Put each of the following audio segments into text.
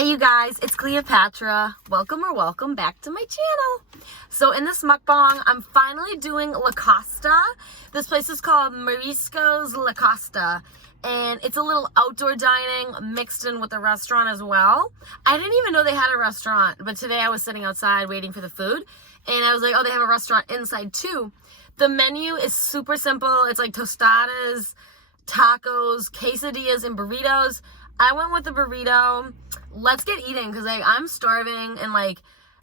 Hey you guys, it's Cleopatra. Welcome back to my channel. So in this mukbang, I'm finally doing La Costa. This place is called Marisco's La Costa. And it's a little outdoor dining mixed in with a restaurant as well. I didn't even know they had a restaurant, but today I was sitting outside waiting for the food. And I was like, oh, they have a restaurant inside too. The menu is super simple. It's like tostadas, tacos, quesadillas, and burritos. I went with the burrito. Let's get eating because like I'm starving and like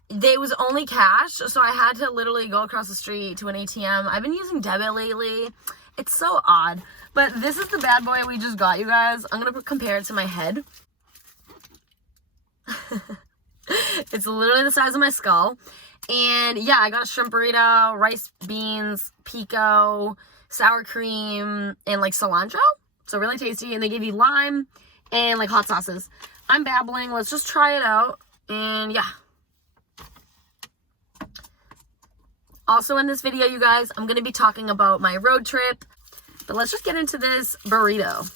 they was only cash, so I had to literally go across the street to an ATM. I've been using debit lately. It's so odd. But this is the bad boy we just got, you guys. I'm gonna compare it to my head. It's literally the size of my skull. And yeah, I got a shrimp burrito, rice, beans, pico, sour cream, and like cilantro. So really tasty. And they give you lime and like hot sauces. I'm babbling. Let's just try it out. And yeah. Also in this video, you guys, I'm going to be talking about my road trip. But let's just get into this burrito.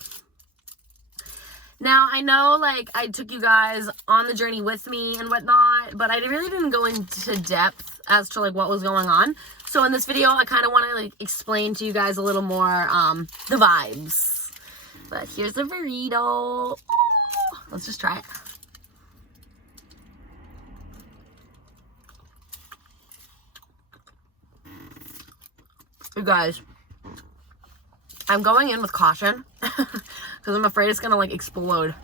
Now, I know like I took you guys on the journey with me and whatnot, but I really didn't go into depth as to like what was going on. So in this video, I kind of want to like explain to you guys a little more the vibes. But here's the burrito. Let's just try it. You guys, I'm going in with caution because I'm afraid it's gonna like explode.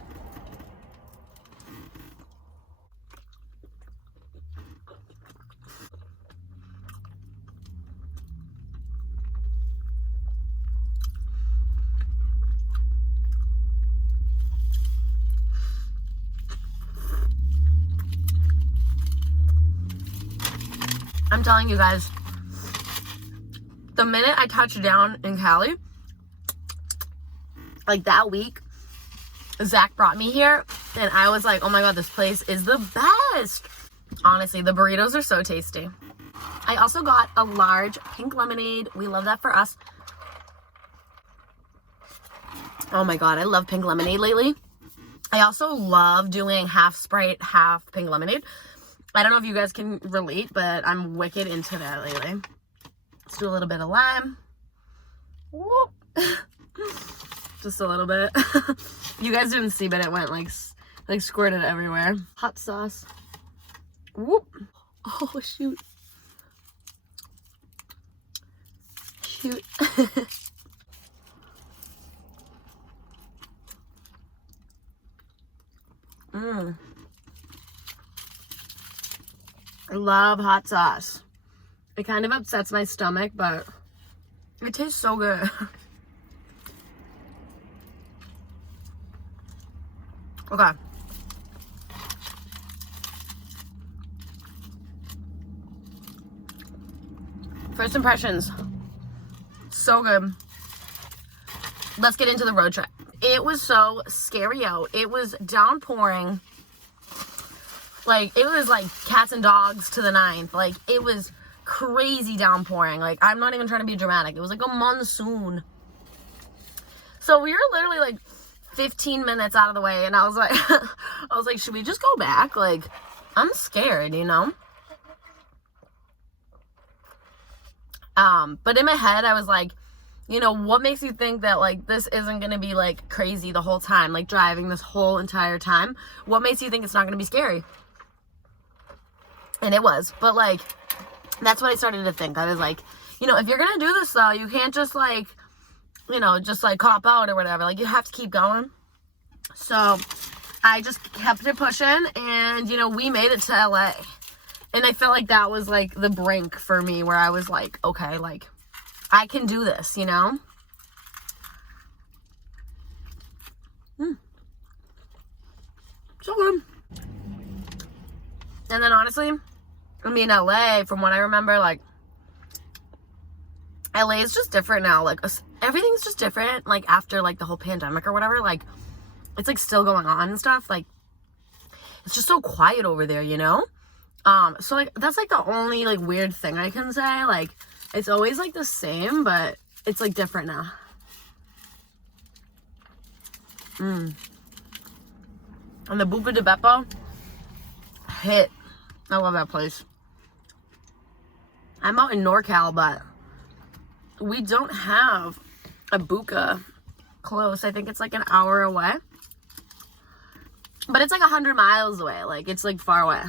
I'm telling you guys, the minute I touched down in Cali, like that week, Zach brought me here and I was like, oh my god, this place is the best. Honestly, the burritos are so tasty. I also got a large pink lemonade. We love that for us. Oh my god, I love pink lemonade lately. I also love doing half Sprite, half pink lemonade. I don't know if you guys can relate, but I'm wicked into that lately. Let's do a little bit of lime. Whoop. Just a little bit. You guys didn't see, but it went like squirted everywhere. Hot sauce. Whoop. Oh, shoot. Shoot. I love hot sauce. It kind of upsets my stomach, but it tastes so good. Okay. First impressions. So good. Let's get into the road trip. It was so scary out. It was downpouring. Like, it was like cats and dogs to the ninth. Like, it was crazy downpouring. Like, I'm not even trying to be dramatic. It was like a monsoon. So we were literally like 15 minutes out of the way, and I was like, should we just go back? Like, I'm scared, you know? But in my head, I was like, you know, what makes you think that like this isn't gonna be like crazy the whole time, like driving this whole entire time? What makes you think it's not gonna be scary? And it was. But like, that's what I started to think. I was like, you know, if you're gonna do this though, you can't just like, you know, just like cop out or whatever. Like, you have to keep going. So I just kept it pushing, and you know, we made it to LA. And I felt like that was like the brink for me, where I was like, okay, like I can do this, you know? So good. And then honestly, I mean, LA, from what I remember, like LA is just different now. Like, everything's just different. Like, after like the whole pandemic or whatever, like it's like still going on and stuff. Like, it's just so quiet over there, you know? So like that's like the only like weird thing I can say. Like, it's always like the same, but it's like different now. And the Buca de Beppo hit. I love that place. I'm out in NorCal, but we don't have a Buca close. I think it's like an hour away. But it's like 100 miles away. Like, it's like far away.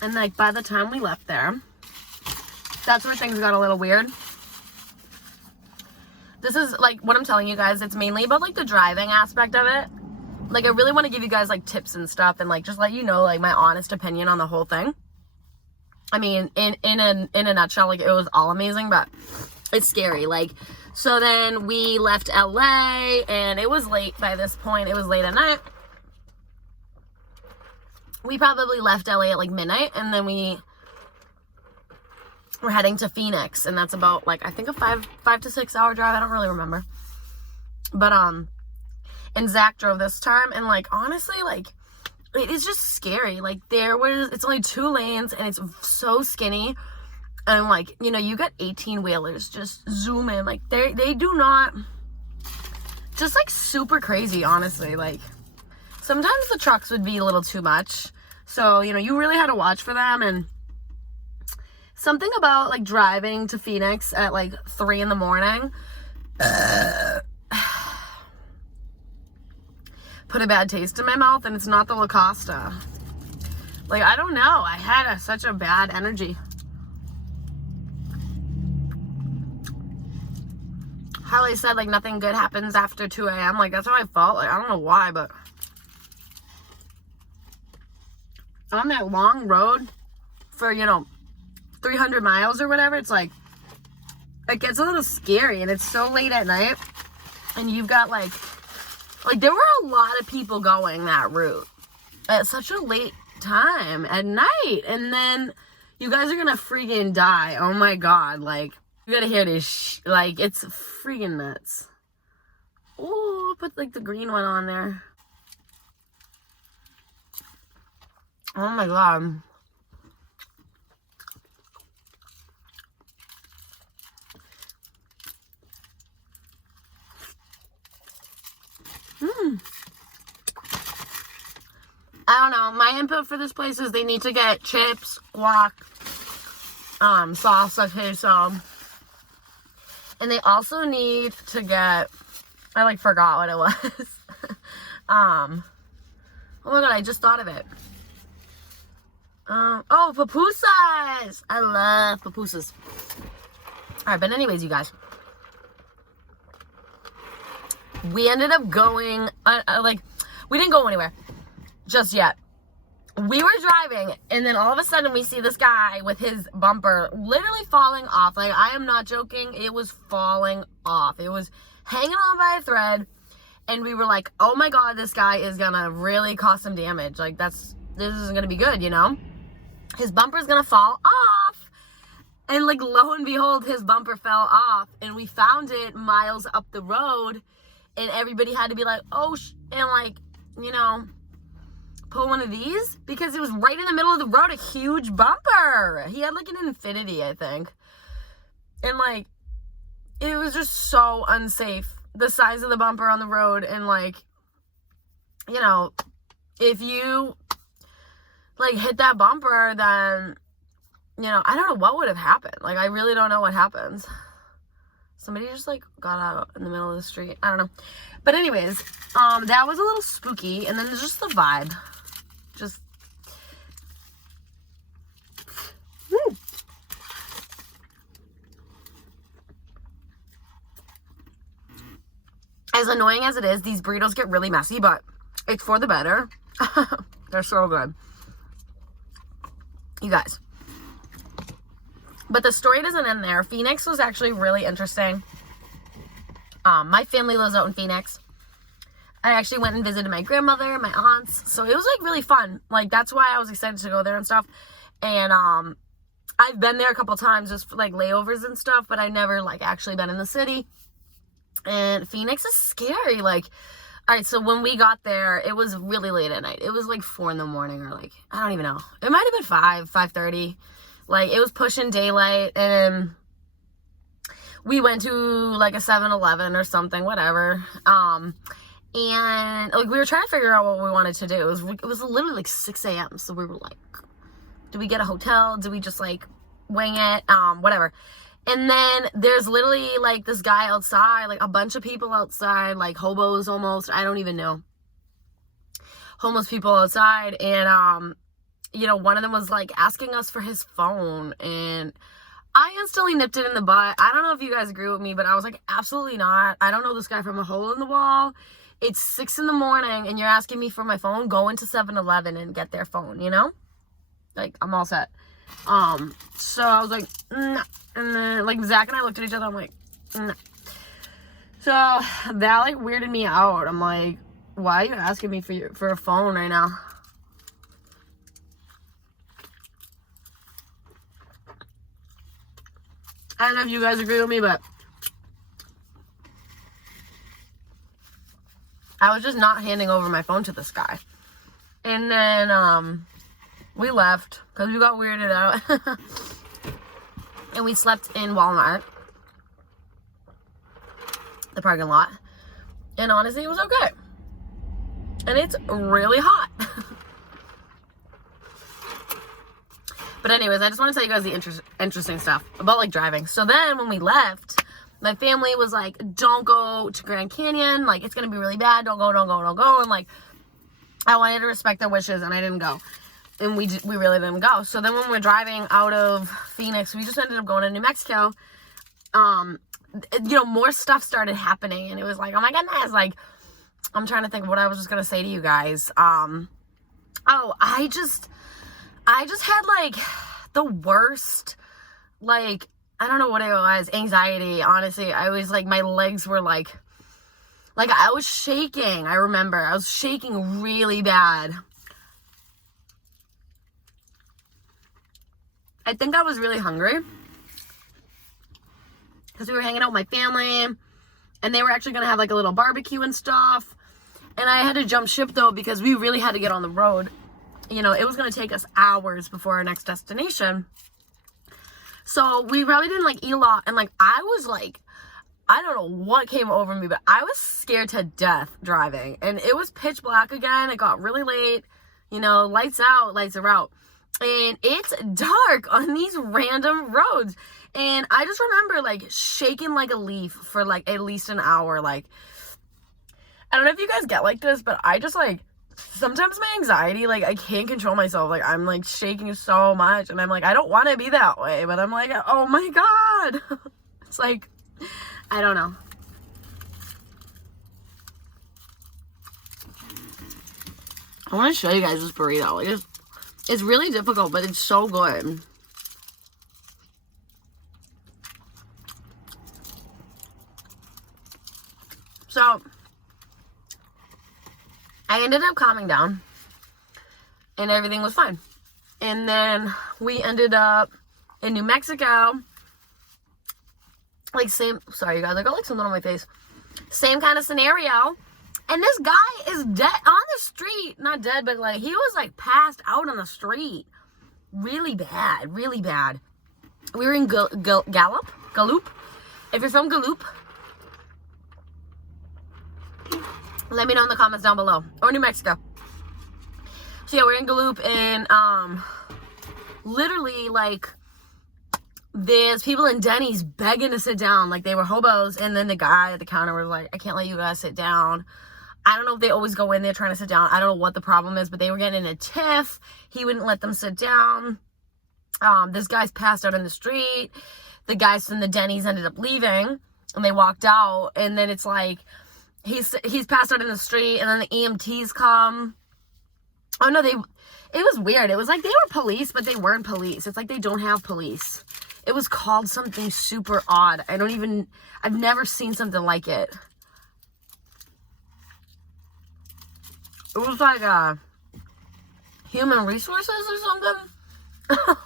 And like by the time we left there, that's where things got a little weird. This is like what I'm telling you guys, it's mainly about like the driving aspect of it. Like, I really want to give you guys like tips and stuff and like just let you know like my honest opinion on the whole thing. I mean, in a nutshell, like, it was all amazing, but it's scary. Like, so then we left LA and it was late by this point. It was late at night. We probably left LA at like midnight, and then we were heading to Phoenix, and that's about like, I think a 5 to 6 hour drive. I don't really remember. But, and Zach drove this time, and like, honestly, like, it is just scary. Like, it's only 2 lanes, and it's so skinny. And like, you know, you got 18 wheelers just zoom in. Like, they do not, just like super crazy, honestly. Like, sometimes the trucks would be a little too much. So, you know, you really had to watch for them. And something about like driving to Phoenix at like 3 in the morning, put a bad taste in my mouth, and it's not the La Costa. Like, I don't know. I had such a bad energy. Harley said, like, nothing good happens after 2 a.m. Like, that's how I felt. Like, I don't know why, but on that long road for, you know, 300 miles or whatever, it's like, it gets a little scary, and it's so late at night, and you've got, like, there were a lot of people going that route at such a late time at night, and then you guys are gonna freaking die. Oh my god, like, you gotta hear this, like, it's freaking nuts. Oh, put, like, the green one on there. Oh my god. I don't know. My input for this place is they need to get chips, guac, salsa, queso. And they also need to get, I like forgot what it was. Oh my god, I just thought of it. Oh, pupusas! I love pupusas. Alright, but anyways, you guys. We ended up going, we didn't go anywhere just yet. We were driving, and then all of a sudden we see this guy with his bumper literally falling off. Like, I am not joking. It was falling off. It was hanging on by a thread, and we were like, oh my god, this guy is gonna really cause some damage. Like, this isn't gonna be good, you know? His bumper's gonna fall off. And like, lo and behold, his bumper fell off, and we found it miles up the road, and everybody had to be like, oh, and like, you know, pull one of these, because it was right in the middle of the road, a huge bumper. He had like an Infinity, I think. And like, it was just so unsafe, the size of the bumper on the road. And like, you know, if you like hit that bumper, then, you know, I don't know what would have happened. Like, I really don't know what happens. Somebody just like got out in the middle of the street. I don't know. But anyways, that was a little spooky. And then there's just the vibe. Just, woo. As annoying as it is, these burritos get really messy, but it's for the better. They're so good. You guys. But the story doesn't end there. Phoenix was actually really interesting. My family lives out in Phoenix. I actually went and visited my grandmother, my aunts. So it was like really fun. Like, that's why I was excited to go there and stuff. And I've been there a couple times just for like layovers and stuff, but I never like actually been in the city. And Phoenix is scary. Like, all right, so when we got there, it was really late at night. It was like 4 in the morning, or like, I don't even know. It might have been 5:30. Like, it was pushing daylight, and we went to, like, a 7-Eleven or something, whatever. And, like, we were trying to figure out what we wanted to do. It was literally, like, 6 a.m., so we were like, do we get a hotel? Do we just, like, wing it? Whatever. And then there's literally, like, this guy outside, like, a bunch of people outside, like, hobos almost. I don't even know. Homeless people outside. And, you know, one of them was, like, asking us for his phone. And I instantly nipped it in the butt. I don't know if you guys agree with me, but I was like, absolutely not. I don't know this guy from a hole in the wall. It's 6 a.m, and you're asking me for my phone. Go into 7-Eleven and get their phone, you know? Like, I'm all set. So I was like, nah. And then, like, Zach and I looked at each other. I'm like, nah. So that, like, weirded me out. I'm like, why are you asking me for a phone right now? I don't know if you guys agree with me, but I was just not handing over my phone to this guy. And then, we left because we got weirded out. And we slept in Walmart, the parking lot. And honestly, it was okay. And it's really hot. But anyways, I just want to tell you guys the interesting stuff about, like, driving. So then when we left, my family was like, don't go to Grand Canyon. Like, it's going to be really bad. Don't go. And, like, I wanted to respect their wishes, and I didn't go. And we really didn't go. So then when we're driving out of Phoenix, we just ended up going to New Mexico. You know, more stuff started happening. And it was like, oh, my goodness. Like, I'm trying to think of what I was just going to say to you guys. I just had, like, the worst, like, I don't know what it was, anxiety, honestly. I was, like, my legs were, like, I was shaking, I remember. I was shaking really bad. I think I was really hungry. Because we were hanging out with my family, and they were actually going to have, like, a little barbecue and stuff. And I had to jump ship, though, because we really had to get on the road. You know, it was going to take us hours before our next destination. So we probably didn't, like, eat a lot. And, like, I was, like, I don't know what came over me, but I was scared to death driving. And it was pitch black again. It got really late. You know, lights out, lights are out. And it's dark on these random roads. And I just remember, like, shaking like a leaf for, like, at least an hour. Like, I don't know if you guys get like this, but I just, like, sometimes my anxiety, like, I can't control myself. Like, I'm, like, shaking so much. And I'm like, I don't want to be that way. But I'm like, oh, my God. It's like, I don't know. I want to show you guys this burrito. Like, it's really difficult, but it's so good. So, I ended up calming down, and everything was fine. And then we ended up in New Mexico. Like, sorry you guys, I got, like, something on my face. Same kind of scenario. And this guy is dead on the street. Not dead, but, like, he was, like, passed out on the street. Really bad. Really bad. We were in Gallup. If you're from Gallup, let me know in the comments down below. Or New Mexico. So, yeah, we're in Gallup, and, literally, like, there's people in Denny's begging to sit down. Like, they were hobos, and then the guy at the counter was like, I can't let you guys sit down. I don't know if they always go in there trying to sit down. I don't know what the problem is, but they were getting in a tiff. He wouldn't let them sit down. This guy's passed out in the street. The guys from the Denny's ended up leaving, and they walked out, and then it's like, he's passed out in the street, and then the EMTs come. Oh, no, it was weird. It was like they were police, but they weren't police. It's like they don't have police. It was called something super odd. I've never seen something like it. It was like human resources or something.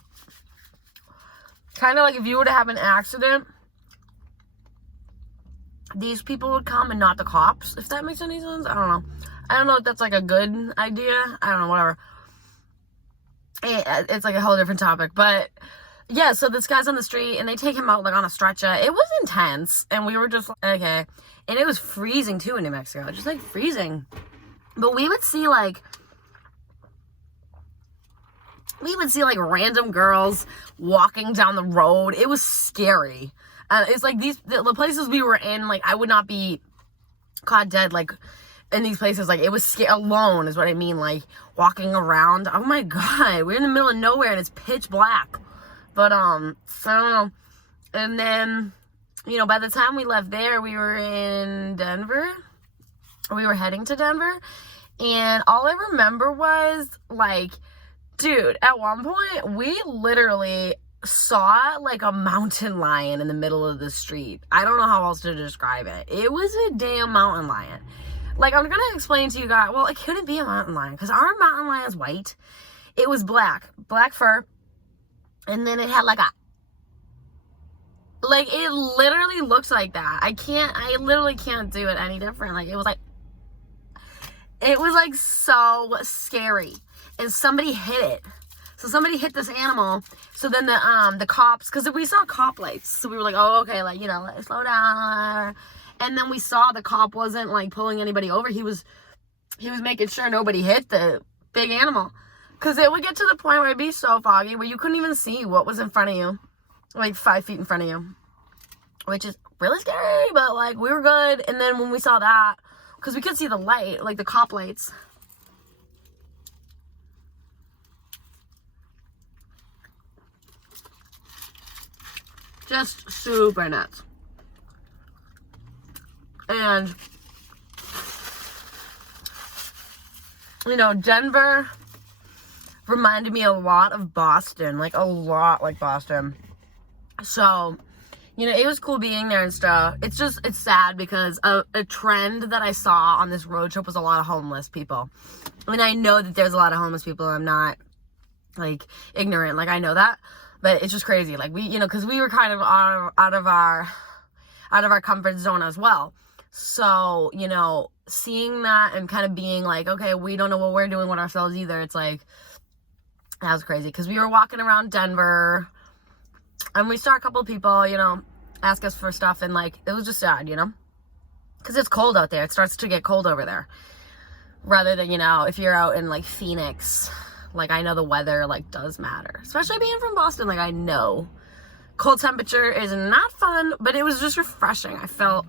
Kind of like if you were to have an accident, these people would come and not the cops, if that makes any sense. I don't know. I don't know if that's like a good idea. I don't know, whatever. It's like a whole different topic. But yeah, so this guy's on the street and they take him out like on a stretcher. It was intense, and we were just like, okay. And it was freezing too in New Mexico, just like freezing. But we would see like random girls walking down the road. It was scary. It's like the places we were in, like I would not be caught dead like in these places. Like it was alone is what I mean, like walking around. Oh my God, we're in the middle of nowhere and it's pitch black. But so, and then, you know, by the time we left there, we were in Denver. We were heading to Denver, and all I remember was like, dude, at one point we literally saw like a mountain lion in the middle of the street. I don't know how else to describe it. It was a damn mountain lion. Like, I'm gonna explain to you guys, well, it couldn't be a mountain lion because our mountain lion is white. It was black fur. And then it had like it literally looks like that. I literally can't do it any different. Like, it was like so scary. And somebody hit it. So somebody hit this animal. So then the cops, because we saw cop lights. So we were like, oh, okay, like, you know, let's slow down. And then we saw the cop wasn't like pulling anybody over. He was making sure nobody hit the big animal. Because it would get to the point where it'd be so foggy where you couldn't even see what was in front of you. Like 5 feet in front of you. Which is really scary, but like we were good. And then when we saw that, because we could see the light, like the cop lights. Just super nuts. And, you know, Denver reminded me a lot of Boston, like a lot like Boston. So, you know, it was cool being there and stuff. It's sad because a trend that I saw on this road trip was a lot of homeless people. I mean, I know that there's a lot of homeless people. I'm not like ignorant, like I know that, but it's just crazy. Like we, you know, because we were kind of out of our comfort zone as well. So, you know, seeing that and kind of being like, okay, we don't know what we're doing with ourselves either. It's like, that was crazy because we were walking around Denver and we saw a couple of people, you know, ask us for stuff, and like, it was just sad, you know, because it's cold out there. It starts to get cold over there rather than, you know, if you're out in like Phoenix, like I know the weather like does matter, especially being from Boston. Like I know cold temperature is not fun, but it was just refreshing. I felt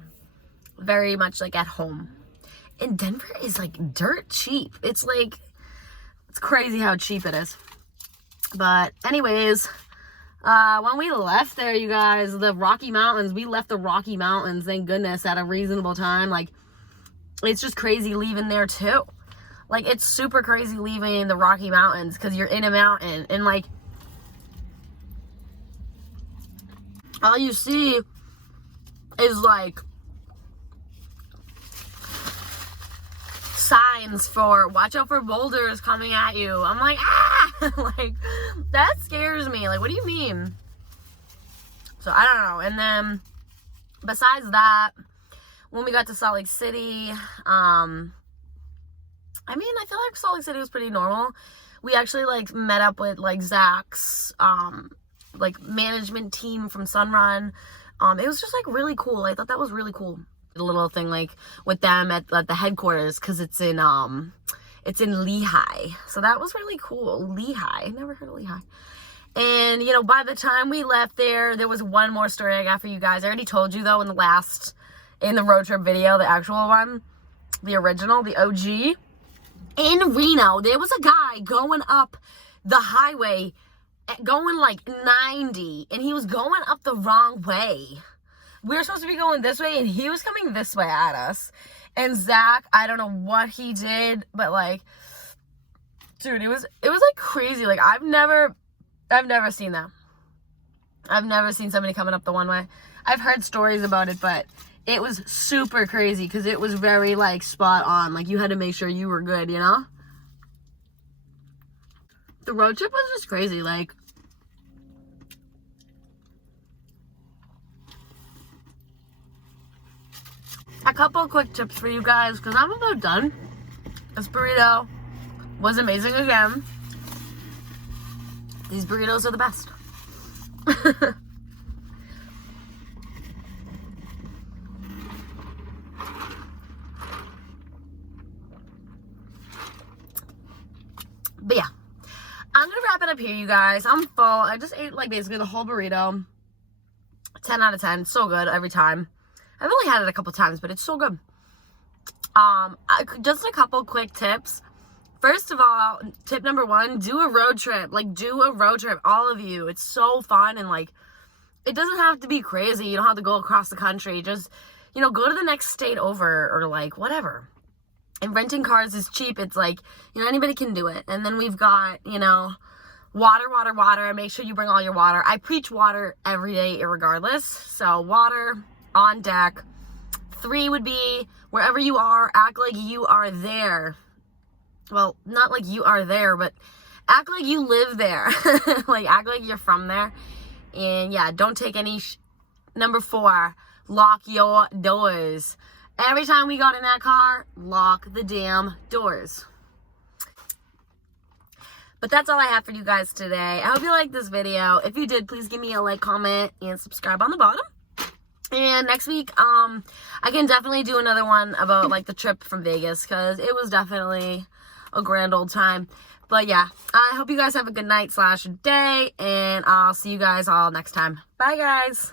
very much like at home. And Denver is like dirt cheap. It's like, it's crazy how cheap it is. But anyways, when we left there, you guys, the Rocky Mountains, we left the Rocky Mountains, thank goodness, at a reasonable time. Like, it's just crazy leaving there too. Like, it's super crazy leaving the Rocky Mountains because you're in a mountain and like, all you see is like signs for watch out for boulders coming at you. I'm like, like that scares me. Like, what do you mean? So I don't know. And then besides that, when we got to Salt Lake City, I mean, I feel like Salt Lake City was pretty normal. We actually like met up with like Zach's like management team from Sunrun. It was just like really cool. I thought that was really cool. A little thing like with them at the headquarters, because it's in Lehigh. So that was really cool. Lehigh. I never heard of Lehigh. And you know, by the time we left there was one more story I got for you guys. I already told you though in the road trip video, the actual one, the original, the OG. In Reno, there was a guy going up the highway going like 90, and he was going up the wrong way. We were supposed to be going this way, and he was coming this way at us. And Zach, I don't know what he did, but like, dude, it was like crazy. Like, I've never seen that. I've never seen somebody coming up the one way. I've heard stories about it, but it was super crazy because it was very like spot on. Like, you had to make sure you were good, you know? The road trip was just crazy. Like, a couple quick tips for you guys because I'm about done. This burrito was amazing again. These burritos are the best. But yeah, I'm gonna wrap it up here, you guys. I'm full. I just ate like basically the whole burrito. 10 out of 10. So good every time. I've only had it a couple times, but it's so good. Just a couple quick tips. First of all, tip number 1, do a road trip. Like, do a road trip, all of you. It's so fun, and like, it doesn't have to be crazy. You don't have to go across the country. Just, you know, go to the next state over, or like whatever. And renting cars is cheap. It's like, you know, anybody can do it. And then we've got, you know, water. Make sure you bring all your water. I preach water every day irregardless. So water on deck. 3 would be, wherever you are, act like you are there. Well, not like you are there, but act like you live there. Like, act like you're from there. And yeah, don't take any Number 4, lock your doors. Every time we got in that car, lock the damn doors. But that's all I have for you guys today. I hope you liked this video. If you did, please give me a like, comment, and subscribe on the bottom. And next week, I can definitely do another one about like the trip from Vegas, because it was definitely a grand old time. But yeah, I hope you guys have a good night / day, and I'll see you guys all next time. Bye, guys.